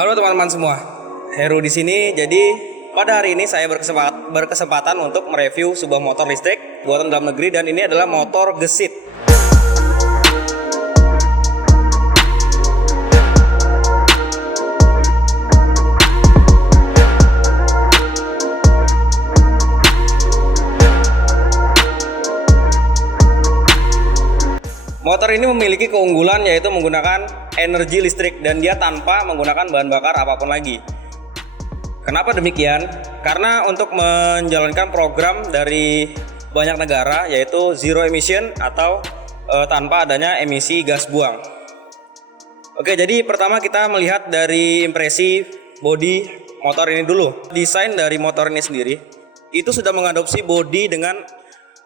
Halo teman-teman semua, Heru di sini. Jadi pada hari ini saya berkesempatan untuk mereview sebuah motor listrik buatan dalam negeri, dan ini adalah motor gesit. Motor ini memiliki keunggulan yaitu menggunakan energi listrik dan dia tanpa menggunakan bahan bakar apapun lagi. Kenapa demikian? Karena untuk menjalankan program dari banyak negara yaitu zero emission atau tanpa adanya emisi gas buang. Oke, jadi pertama kita melihat dari impresi bodi motor ini dulu. Desain dari motor ini sendiri itu sudah mengadopsi bodi dengan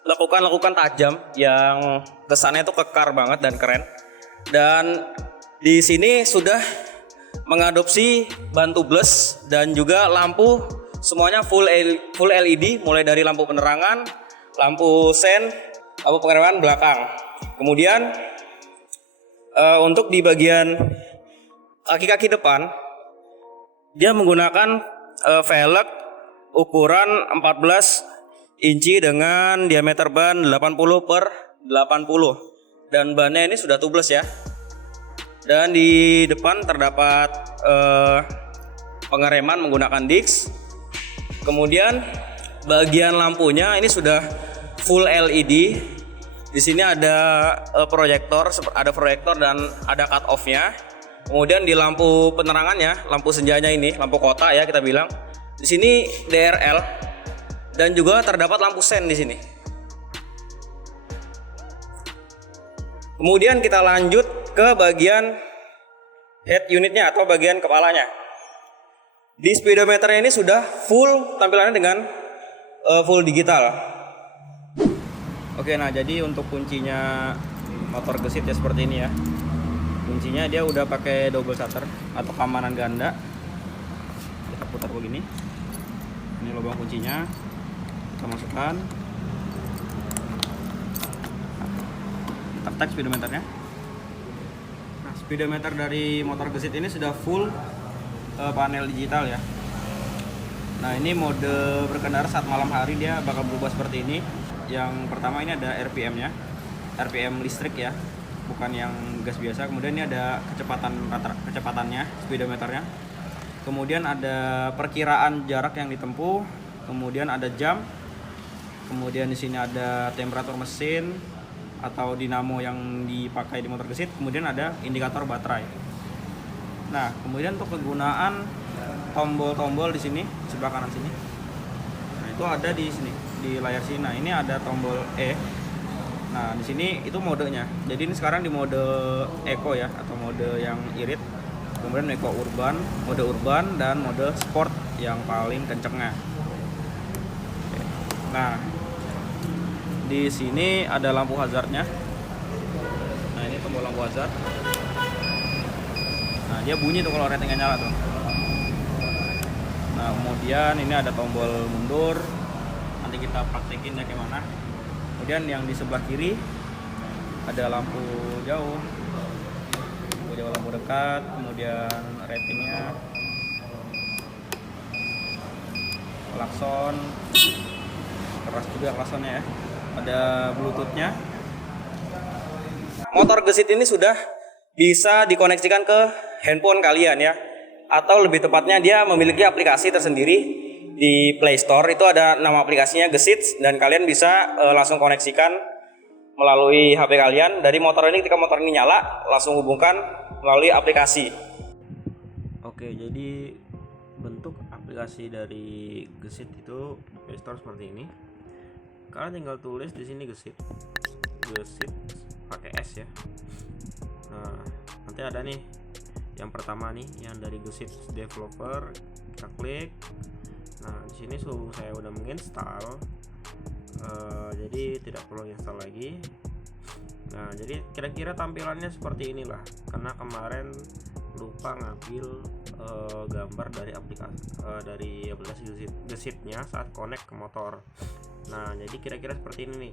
lekukan tajam yang kesannya itu kekar banget dan keren. Dan di sini sudah mengadopsi ban tubeless dan juga lampu semuanya full LED, mulai dari lampu penerangan, lampu sen, lampu pengereman belakang. Kemudian untuk di bagian kaki-kaki depan dia menggunakan velg ukuran 14 inci dengan diameter ban 80/80, dan bannya ini sudah tubeless ya. Dan di depan terdapat pengereman menggunakan disc. Kemudian bagian lampunya ini sudah full LED. Di sini ada proyektor dan ada cut off-nya. Kemudian di lampu penerangannya, lampu senjanya ini, lampu kota ya kita bilang. Di sini DRL. Dan juga terdapat lampu sen di sini. Kemudian kita lanjut ke bagian head unitnya atau bagian kepalanya. Di speedometer ini sudah full tampilannya dengan full digital. Oke, nah jadi untuk kuncinya motor gesit ya seperti ini ya. Kuncinya dia udah pakai double shutter atau keamanan ganda. Kita putar begini. Ini lubang kuncinya. Kita masukkan, kita tag speedometernya. Nah, speedometer dari motor gesit ini sudah full panel digital ya. Nah, ini mode berkendara saat malam hari dia bakal berubah seperti ini. Yang pertama ini ada RPM-nya, RPM listrik ya, bukan yang gas biasa. Kemudian ini ada kecepatannya, speedometernya. Kemudian ada perkiraan jarak yang ditempuh. Kemudian ada jam. Kemudian di sini ada temperatur mesin atau dinamo yang dipakai di motor gesit. Kemudian ada indikator baterai. Nah, kemudian untuk kegunaan tombol-tombol di sini sebelah kanan sini. Nah, itu ada di sini di layar sini. Nah, ini ada tombol E. Nah, di sini itu modenya. Jadi ini sekarang di mode Eco ya atau mode yang irit. Kemudian mode urban dan mode sport yang paling kencengnya. Nah, di sini ada lampu hazardnya. Nah, ini tombol lampu hazard. Nah, dia bunyi tuh kalau ratingnya nyala tuh. Nah, kemudian ini ada tombol mundur. Nanti kita praktekin ya gimana. Kemudian yang di sebelah kiri ada lampu jauh, lampu dekat. Kemudian ratingnya, klakson. Keras juga klaksonnya ya. Ada bluetoothnya. Motor gesit ini sudah bisa dikoneksikan ke handphone kalian ya, atau lebih tepatnya dia memiliki aplikasi tersendiri di Play Store. Itu ada nama aplikasinya Gesit, dan kalian bisa langsung koneksikan melalui HP kalian dari motor ini. Ketika motor ini nyala, langsung hubungkan melalui aplikasi. Oke, jadi bentuk aplikasi dari Gesit itu Play Store seperti ini. Kalian tinggal tulis di sini Gesit pakai S ya. Nah, nanti ada nih yang pertama nih yang dari Gesit developer, kita klik. Nah, di sini saya udah menginstal, jadi tidak perlu install lagi. Nah, jadi kira-kira tampilannya seperti inilah, karena kemarin lupa ngambil gambar dari aplikasi Gesitnya saat connect ke motor. Nah, jadi kira-kira seperti ini nih.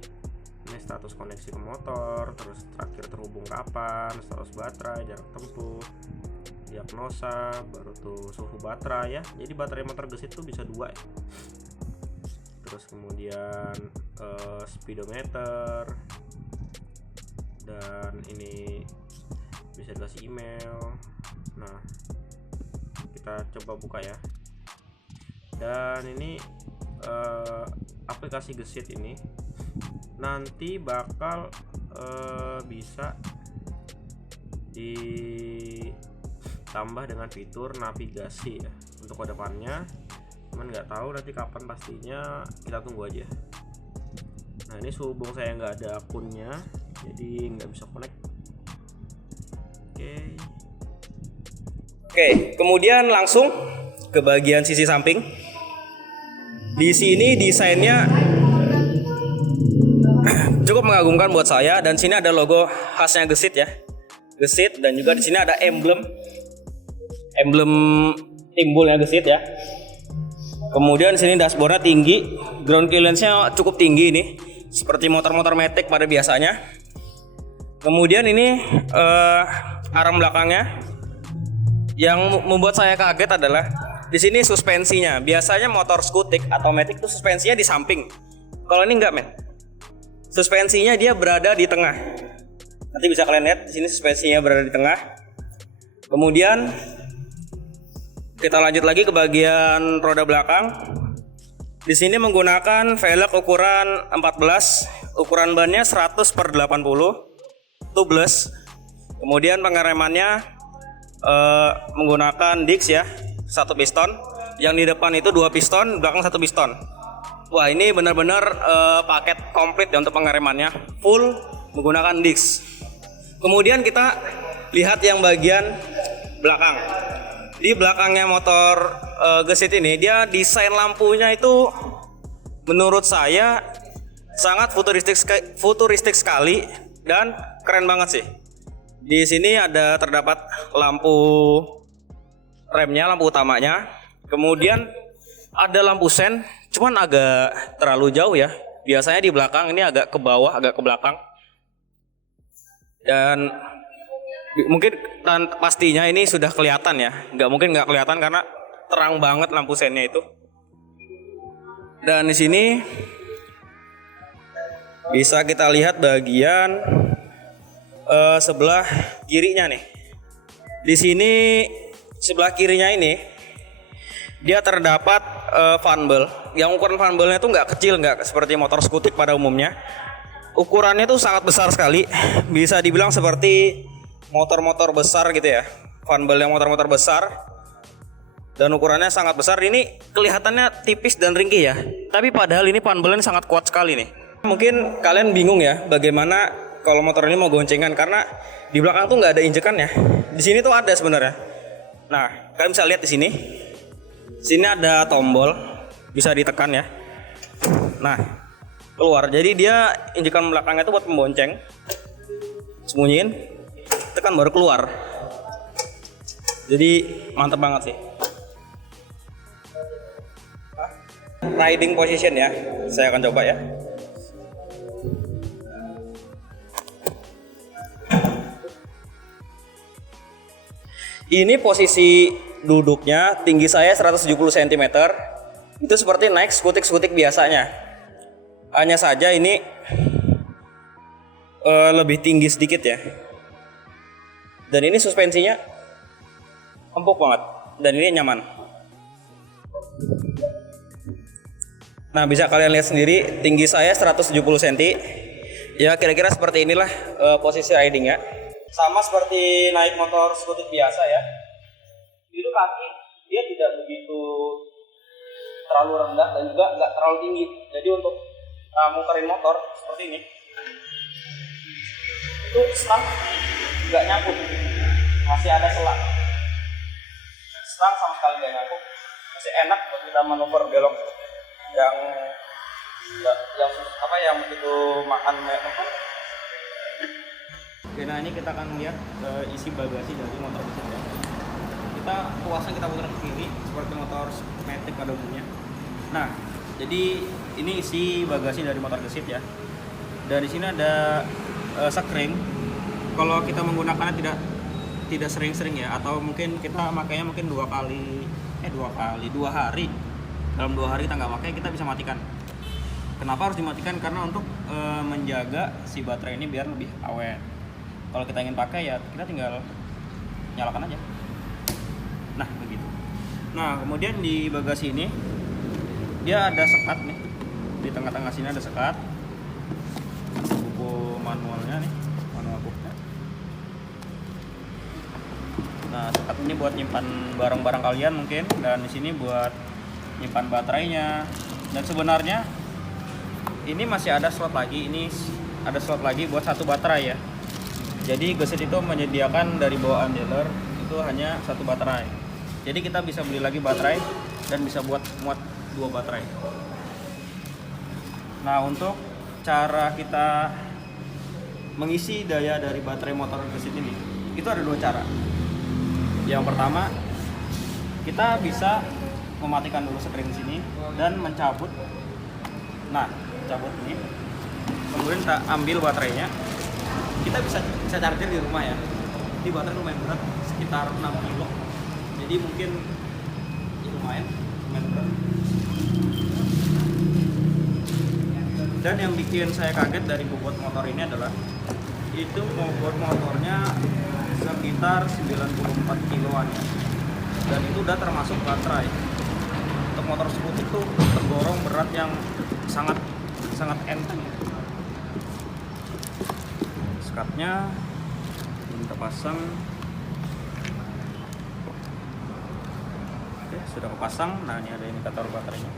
Ini status koneksi ke motor, terus terakhir terhubung kapan, status baterai, jarak tempuh, diagnosa, baru tuh suhu baterai ya. Jadi baterai motor gesit tuh bisa 2 ya. Terus kemudian speedometer, dan ini bisa dikasih email. Nah, kita coba buka ya. Dan ini aplikasi gesit ini nanti bakal bisa ditambah dengan fitur navigasi ya untuk kedepannya. Cuman nggak tahu nanti kapan pastinya, kita tunggu aja. Nah, ini sehubung saya nggak ada akunnya, jadi nggak bisa connect. Oke, kemudian langsung ke bagian sisi samping. Di sini desainnya cukup mengagumkan buat saya, dan sini ada logo khasnya Gesit ya. Gesit, dan juga di sini ada emblem timbulnya Gesit ya. Kemudian sini dashboardnya tinggi, ground clearance-nya cukup tinggi ini, seperti motor-motor Matic pada biasanya. Kemudian ini arm belakangnya. Yang membuat saya kaget adalah di sini suspensinya. Biasanya motor skutik atau Matic itu suspensinya di samping. Kalau ini enggak, men. Suspensinya dia berada di tengah. Nanti bisa kalian lihat di sini suspensinya berada di tengah. Kemudian kita lanjut lagi ke bagian roda belakang. Di sini menggunakan velg ukuran 14, ukuran bannya 100/80 tubeless. Kemudian pengeremannya menggunakan Dix ya, 1 piston. Yang di depan itu 2 piston, belakang 1 piston. Wah, ini benar-benar paket komplit ya untuk pengeremannya, full menggunakan Dix. Kemudian kita lihat yang bagian belakang. Di belakangnya motor Gesit ini, dia desain lampunya itu menurut saya sangat futuristik sekali dan keren banget sih. Di sini terdapat lampu remnya, lampu utamanya. Kemudian ada lampu sen, cuman agak terlalu jauh ya. Biasanya di belakang, ini agak ke bawah, agak ke belakang. Dan mungkin pastinya ini sudah kelihatan ya. Nggak mungkin nggak kelihatan karena terang banget lampu sennya itu. Dan di sini bisa kita lihat bagian sebelah kirinya nih. Di sini sebelah kirinya ini dia terdapat fanbel. Yang ukuran fanbelnya tuh nggak kecil, nggak seperti motor skutik pada umumnya. Ukurannya tuh sangat besar sekali. Bisa dibilang seperti motor-motor besar gitu ya. Fanbel yang motor-motor besar. Dan ukurannya sangat besar. Ini kelihatannya tipis dan ringkih ya. Tapi padahal ini fanbelnya sangat kuat sekali nih. Mungkin kalian bingung ya bagaimana kalau motor ini mau goncengan, karena di belakang tuh nggak ada injekannya. Di sini tuh ada sebenarnya. Nah, kalian bisa lihat di sini. Sini ada tombol, bisa ditekan ya. Nah, keluar. Jadi dia injekan belakangnya tuh buat membonceng. Sembunyiin, tekan baru keluar. Jadi mantep banget sih. Riding position ya, saya akan coba ya. Ini posisi duduknya, tinggi saya 170 cm. Itu seperti naik skutik-skutik biasanya. Hanya saja ini lebih tinggi sedikit ya. Dan ini suspensinya empuk banget. Dan ini nyaman. Nah, bisa kalian lihat sendiri, tinggi saya 170 cm. Ya, kira-kira seperti inilah posisi riding ya. Sama seperti naik motor skutik biasa ya. Itu kaki dia tidak begitu terlalu rendah dan juga nggak terlalu tinggi. Jadi untuk muterin motor seperti ini, itu stang nggak nyangkut, masih ada selang. Stang sama sekali nggak nyangkut, masih enak buat kita manuver belok yang begitu makan apa. Oke, nah ini kita akan lihat isi bagasi dari motor Gesit ya. Kita puasnya kita putar ke kiri seperti motor Matic pada umumnya. Nah, jadi ini isi bagasi dari motor Gesit ya. Dan di sini ada sekring. Kalau kita menggunakannya tidak sering-sering ya, atau mungkin kita makanya mungkin dua hari, dalam 2 hari kita nggak pakai, kita bisa matikan. Kenapa harus dimatikan? Karena untuk menjaga si baterai ini biar lebih awet. Kalau kita ingin pakai ya kita tinggal nyalakan aja. Nah begitu. Nah kemudian di bagasi ini dia ada sekat nih, di tengah-tengah sini ada sekat, buku manualnya nih, manual booknya. Nah sekat ini buat nyimpan barang-barang kalian mungkin, dan di sini buat nyimpan baterainya. Dan sebenarnya ini masih ada slot lagi, ini ada slot lagi buat 1 baterai ya. Jadi Gesit itu menyediakan dari bawaan dealer itu hanya 1 baterai. Jadi kita bisa beli lagi baterai dan bisa buat muat 2 baterai. Nah untuk cara kita mengisi daya dari baterai motor Gesit ini, itu ada 2 cara. Yang pertama, kita bisa mematikan dulu sekring sini dan mencabut. Nah, cabut ini. Kemudian kita ambil baterainya. Kita bisa charger di rumah ya. Di baterai lumayan berat, sekitar 6 kilo. Jadi mungkin ya lumayan berat. Dan yang bikin saya kaget dari bobot motor ini adalah itu bobot motornya sekitar 94 kiloan ya. Dan itu udah termasuk baterai. Untuk motor skutik itu tergolong berat yang sangat enteng. Sekatnya kita pasang. Oke, sudah kepasang. Nah ini ada indikator baterainya.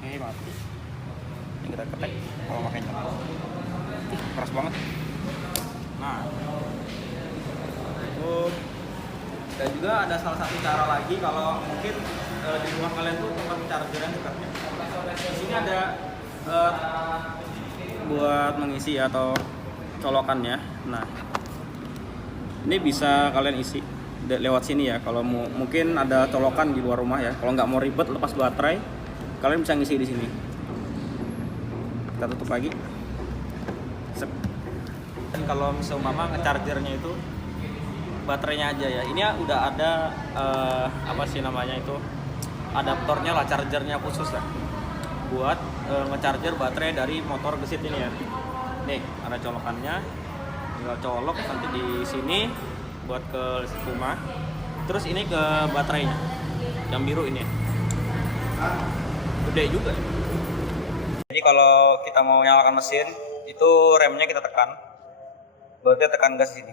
Oke, mati. Ini kita ketek kalau pakai nyala. Keras banget. Nah itu. Dan juga ada salah satu cara lagi kalau mungkin di rumah kalian tuh tempat charger yang dekatnya. Di sini ada buat mengisi atau colokannya. Nah, ini bisa kalian isi lewat sini ya. Kalau mungkin ada colokan di luar rumah ya. Kalau nggak mau ribet lepas baterai, kalian bisa ngisi di sini. Kita tutup lagi. Sep. Dan kalau misalnya nge-chargernya itu baterainya aja ya. Ini udah ada apa sih namanya itu? Adaptornya lah, chargernya khusus lah. Buat nge-charger baterai dari motor Gesit ini ya. Nih, ada colokannya. Tinggal colok nanti di sini buat ke listrik rumah. Terus ini ke baterainya. Yang biru ini. Gede juga. Jadi kalau kita mau nyalakan mesin, itu remnya kita tekan. Berarti tekan gas sini.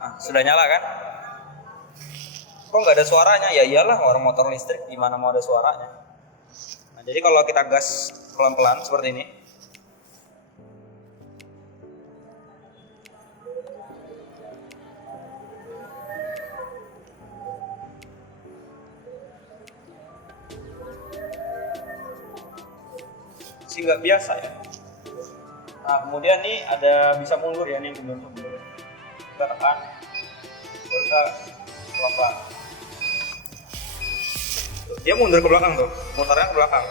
Nah, sudah nyala kan? Kok nggak ada suaranya? Ya iyalah, orang motor listrik gimana mau ada suaranya. Nah, jadi kalau kita gas pelan-pelan seperti ini, sih nggak biasa ya. Nah kemudian nih ada bisa mundur ya, nih belum mundur. Kita tekan, kita pelan-pelan. Dia mundur ke belakang tuh, motornya ke belakang.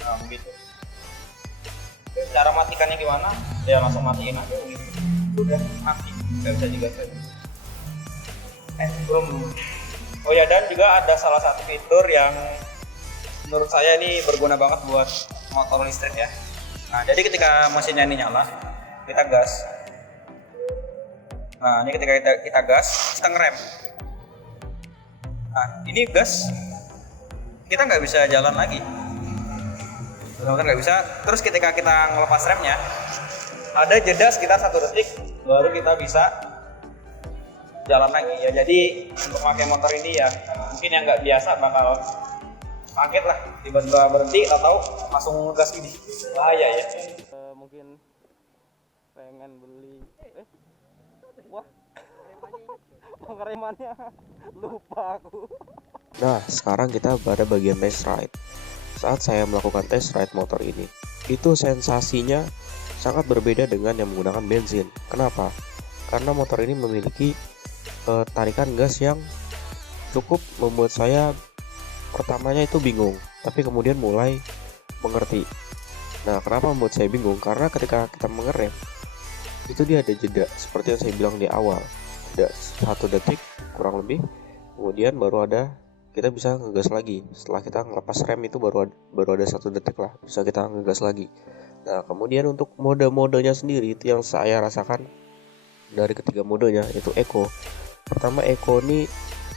Nah begitu. Cara matikannya gimana? Ya langsung matiin aja gitu. Udah mati, nggak bisa digas lagi. Belum. Oh ya, dan juga ada salah satu fitur yang menurut saya ini berguna banget buat motor listrik ya. Nah jadi ketika mesinnya ini nyala, kita gas. Nah ini ketika kita gas, kita ngerem. Nah ini gas, kita nggak bisa jalan lagi. Nggak bisa. Terus ketika kita ngelepas remnya, ada jeda sekitar 1 detik, baru kita bisa jalan lagi ya. Jadi untuk pakai motor ini ya mungkin yang nggak biasa bakal kaget lah, tiba-tiba berhenti atau langsung ngegas gini, bahaya ya. Mungkin pengen beli wah pengeremannya lupa aku. Nah, sekarang kita pada bagian test ride. Saat saya melakukan test ride motor ini, itu sensasinya sangat berbeda dengan yang menggunakan bensin. Kenapa? Karena motor ini memiliki tarikan gas yang cukup membuat saya pertamanya itu bingung, tapi kemudian mulai mengerti. Nah, kenapa membuat saya bingung? Karena ketika kita mengerem, itu dia ada jeda seperti yang saya bilang di awal, ada 1 detik kurang lebih, kemudian baru ada kita bisa ngegas lagi. Setelah kita ngelepas rem itu baru ada 1 detik lah, bisa kita ngegas lagi. Nah, kemudian untuk mode-modenya sendiri itu yang saya rasakan dari ketiga modenya, yaitu Eco. Pertama, Eco ini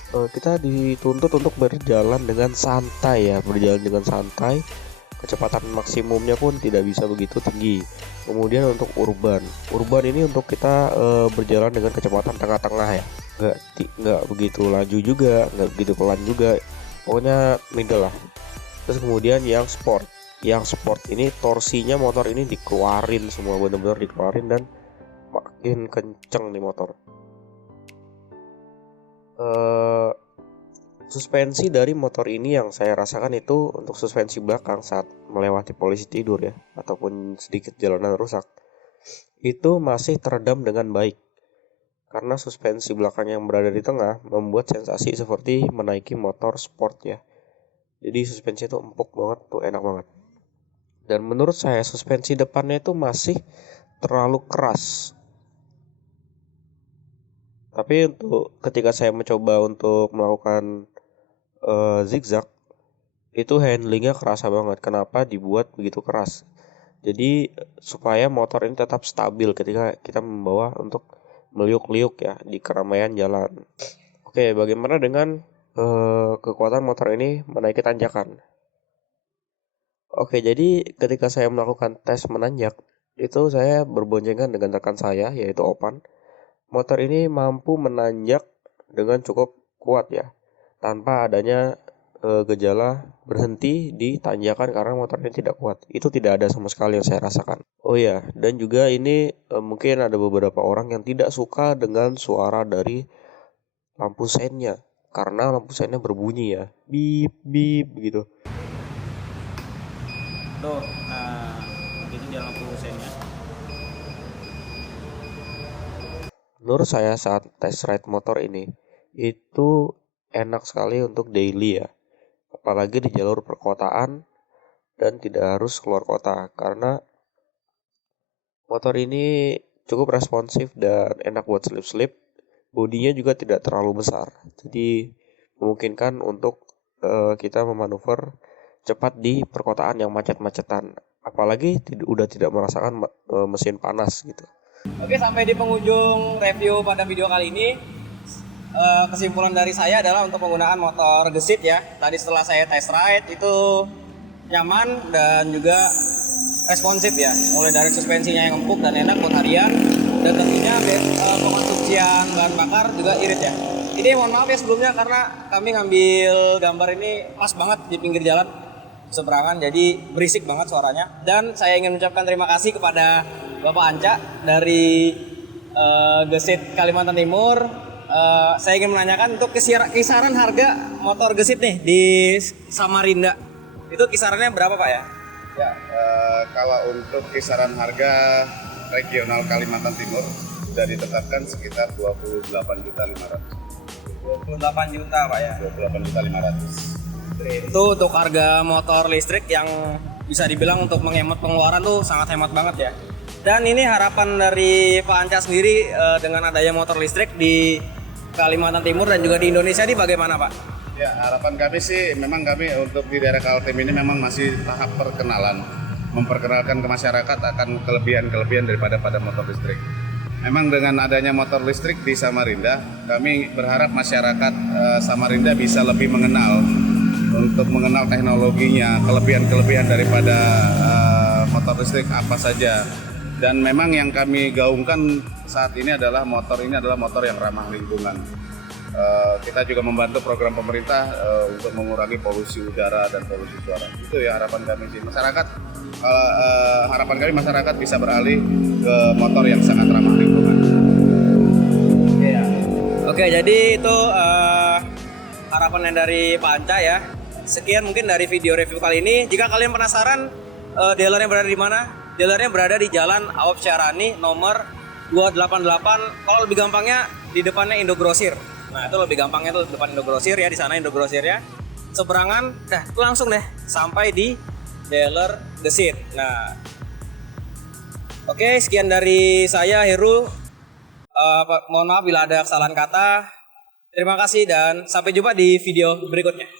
kita dituntut untuk berjalan dengan santai ya, kecepatan maksimumnya pun tidak bisa begitu tinggi. Kemudian untuk urban ini untuk kita berjalan dengan kecepatan tengah-tengah ya, nggak begitu laju juga, nggak begitu pelan juga, pokoknya middle lah. Terus kemudian yang sport ini torsinya motor ini dikeluarin semua, benar-benar dikeluarin dan makin kenceng nih motor. Suspensi dari motor ini yang saya rasakan itu untuk suspensi belakang saat melewati polisi tidur ya, ataupun sedikit jalanan rusak, itu masih teredam dengan baik. Karena suspensi belakang yang berada di tengah membuat sensasi seperti menaiki motor sport ya. Jadi suspensi itu empuk banget tuh, enak banget. Dan menurut saya suspensi depannya itu masih terlalu keras. Tapi untuk ketika saya mencoba untuk melakukan zigzag, itu handlingnya kerasa banget. Kenapa dibuat begitu keras? Jadi supaya motor ini tetap stabil ketika kita membawa untuk meliuk-liuk ya di keramaian jalan. Oke, bagaimana dengan kekuatan motor ini menaiki tanjakan? Oke, jadi ketika saya melakukan tes menanjak, itu saya berboncengan dengan rekan saya yaitu Opan. Motor ini mampu menanjak dengan cukup kuat ya, tanpa adanya gejala berhenti di tanjakan karena motor ini tidak kuat. Itu tidak ada sama sekali yang saya rasakan. Oh ya, dan juga ini mungkin ada beberapa orang yang tidak suka dengan suara dari lampu seinnya, karena lampu seinnya berbunyi ya, bip bip begitu. Tuh, nah itu dia lampu seinnya. Menurut saya saat test ride motor ini itu enak sekali untuk daily ya, apalagi di jalur perkotaan dan tidak harus keluar kota, karena motor ini cukup responsif dan enak buat slip-slip. Bodinya juga tidak terlalu besar, jadi memungkinkan untuk kita memanuver cepat di perkotaan yang macet-macetan, apalagi udah tidak merasakan mesin panas gitu. Oke, sampai di penghujung review pada video kali ini. Kesimpulan dari saya adalah untuk penggunaan motor gesit ya. Tadi setelah saya test ride itu nyaman dan juga responsif ya. Mulai dari suspensinya yang empuk dan enak buat harian, dan tentunya pengkonsumsian bahan bakar juga irit ya. Ini mohon maaf ya sebelumnya karena kami ngambil gambar ini pas banget di pinggir jalan seberangan, jadi berisik banget suaranya. Dan saya ingin mengucapkan terima kasih kepada Bapak Anca dari Gesit Kalimantan Timur. Saya ingin menanyakan untuk kisaran harga motor gesit nih di Samarinda, itu kisarannya berapa Pak ya? Ya, kalau untuk kisaran harga regional Kalimantan Timur sudah ditetapkan sekitar 28.500. 28 juta Pak ya? 28.500. Itu untuk harga motor listrik yang bisa dibilang untuk menghemat pengeluaran tuh sangat hemat banget ya. Dan ini harapan dari Pak Anca sendiri dengan adanya motor listrik di Kalimantan Timur dan juga di Indonesia ini bagaimana Pak? Ya, harapan kami sih memang kami untuk di daerah Kaltim ini memang masih tahap perkenalan, memperkenalkan ke masyarakat akan kelebihan-kelebihan daripada motor listrik. Memang dengan adanya motor listrik di Samarinda, kami berharap masyarakat Samarinda bisa lebih mengenal teknologinya, kelebihan-kelebihan daripada motor listrik apa saja. Dan memang yang kami gaungkan saat ini adalah motor yang ramah lingkungan. Kita juga membantu program pemerintah untuk mengurangi polusi udara dan polusi suara. Itu ya harapan kami sih. Harapan kami masyarakat bisa beralih ke motor yang sangat ramah lingkungan. Iya. Oke, jadi itu harapannya dari Pak Anca ya. Sekian mungkin dari video review kali ini. Jika kalian penasaran dealernya berada di mana? Dealernya berada di Jalan Awab Syarani nomor 288. Kalau lebih gampangnya di depannya Indogrosir. Nah, itu lebih gampangnya tuh depan Indogrosir ya, di sana Indogrosir ya. Seberangan, langsung deh sampai di dailer gesit. Nah, oke, sekian dari saya Heru. Mohon maaf bila ada kesalahan kata. Terima kasih dan sampai jumpa di video berikutnya.